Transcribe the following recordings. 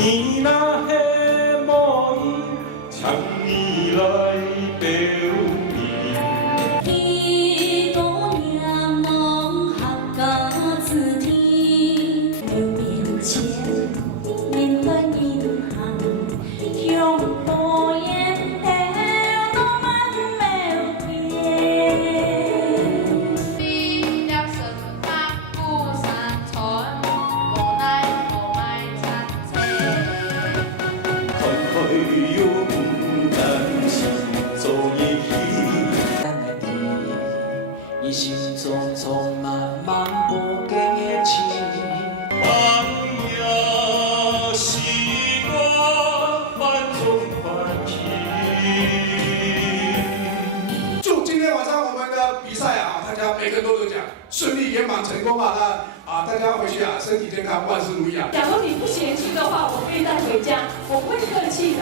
天若黑无伊，请你来陪眠。天多仰望客家子弟，留面前面对银行，用火焰陪我们每天。必了神拍孤山川，无奈无爱擦车。看开又不甘心做义气。咱的地，伊心中充满漫无尽的情。梦也是我繁重凡起。祝今天晚上我们的比赛啊，大家每个人都得奖，顺利圆满成功啊！那大家回去啊，身体健康，万事如意啊！假如你不嫌弃的话，我可以带回家，我不会客气的。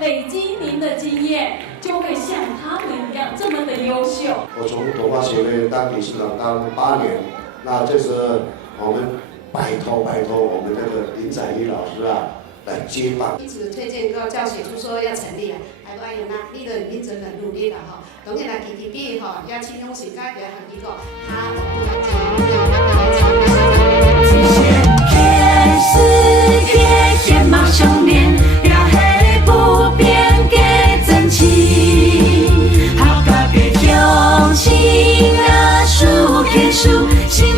累积您的经验，就会像他们一样这么的优秀。我从童话协会当理事长当8年，那这时候我们拜托我们这个林采玉老师啊来接棒。一直推荐个教协就说要成立啊，还讲哎呀那你都已经真很努力了哈，当然啦，其比哈也请用时间嘅行几个，他天是天线马相连，要黑不变给真情，好个别用心啊，数天数心。